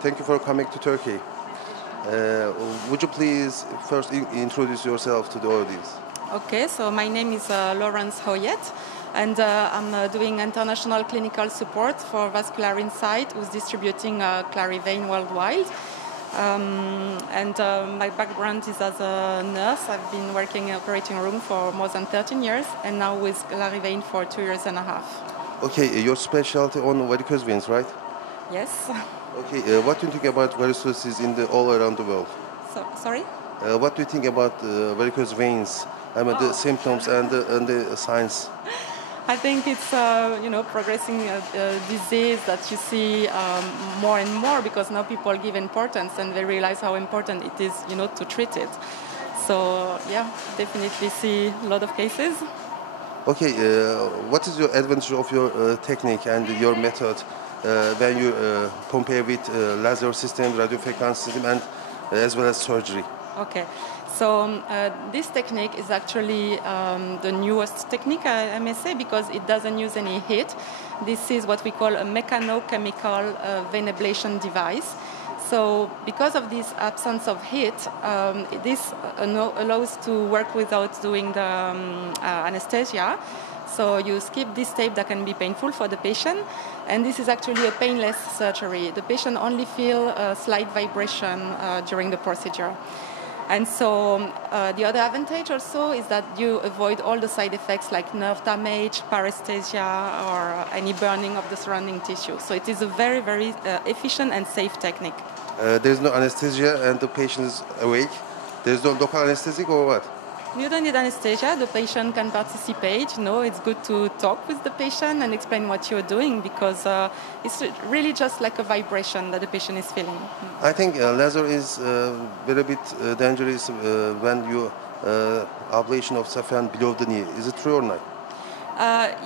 Thank you for coming to Turkey. Would you please first introduce yourself to the audience? Okay, so my name is Laurence Hoyet, and I'm doing international clinical support for Vascular Insight, who's distributing Clarivane worldwide. My background is as a nurse. I've been working in operating room for more than 13 years, and now with Clarivane for 2 years and a half. Okay, your specialty on varicose veins, right? Yes. Okay, what do you think about varicosis all around the world? Sorry? What do you think about varicose veins? I mean, the symptoms and the signs. I think it's progressing disease that you see more and more, because now people give importance and they realize how important it is, to treat it. So yeah, definitely see a lot of cases. Okay, what is your advantage of your technique and your method when you compare with laser system, radiofrequency system, and as well as surgery? Okay, so this technique is actually the newest technique, I may say, because it doesn't use any heat. This is what we call a mechanochemical vein ablation device. So because of this absence of heat, this allows to work without doing the anesthesia. So you skip this step that can be painful for the patient, and this is actually a painless surgery. The patient only feels a slight vibration during the procedure. And so the other advantage also is that you avoid all the side effects like nerve damage, paresthesia, or any burning of the surrounding tissue. So it is a very, very efficient and safe technique. There's no anesthesia and the patient is awake. There's no local anesthetic or what? You don't need anesthesia. The patient can participate. It's good to talk with the patient and explain what you're doing, because it's really just like a vibration that the patient is feeling. I think laser is very bit dangerous when you ablation of saphen below the knee. Is it true or not?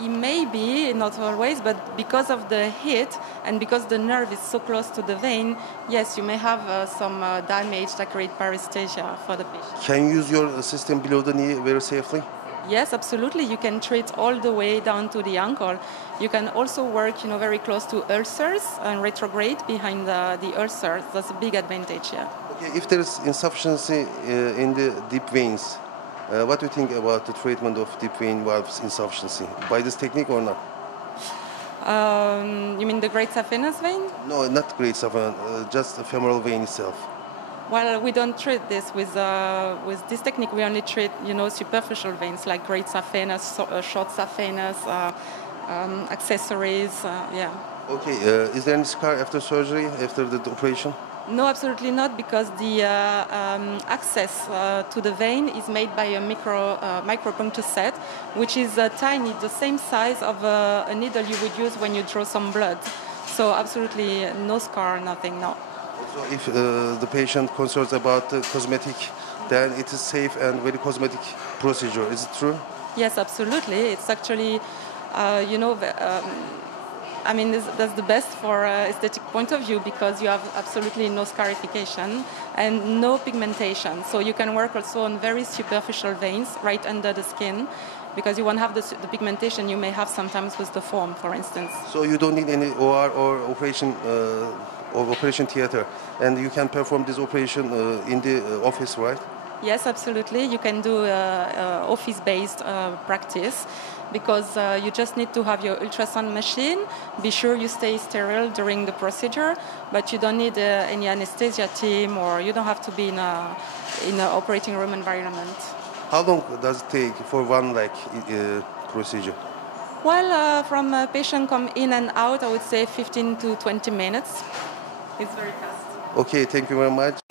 It may be, not always, but because of the heat and because the nerve is so close to the vein, yes, you may have some damage that create paresthesia for the patient. Can you use your system below the knee very safely? Yes, absolutely. You can treat all the way down to the ankle. You can also work, very close to ulcers and retrograde behind the ulcers. That's a big advantage, yeah. Okay, if there is insufficiency in the deep veins, what do you think about the treatment of deep vein valves insufficiency? By this technique or not? You mean the great saphenous vein? No, not great saphenous, just the femoral vein itself. Well, we don't treat this with this technique. We only treat, superficial veins like great saphenous, short saphenous, accessories, yeah. Okay, is there any scar after surgery, after the operation? No, absolutely not, because the access to the vein is made by a micropuncture set, which is tiny, the same size of a needle you would use when you draw some blood. So absolutely no scar, nothing, no. So if the patient concerns about cosmetic, then it is safe and very cosmetic procedure. Is it true? Yes, absolutely. It's actually, that's the best for aesthetic point of view, because you have absolutely no scarification and no pigmentation. So you can work also on very superficial veins right under the skin, because you won't have the pigmentation you may have sometimes with the foam, for instance. So you don't need any OR or operation theater, and you can perform this operation in the office, right? Yes, absolutely. You can do office-based practice, because you just need to have your ultrasound machine. Be sure you stay sterile during the procedure, but you don't need any anesthesia team, or you don't have to be in an operating room environment. How long does it take for one procedure? Well, from a patient come in and out, I would say 15 to 20 minutes. It's very fast. Okay, thank you very much.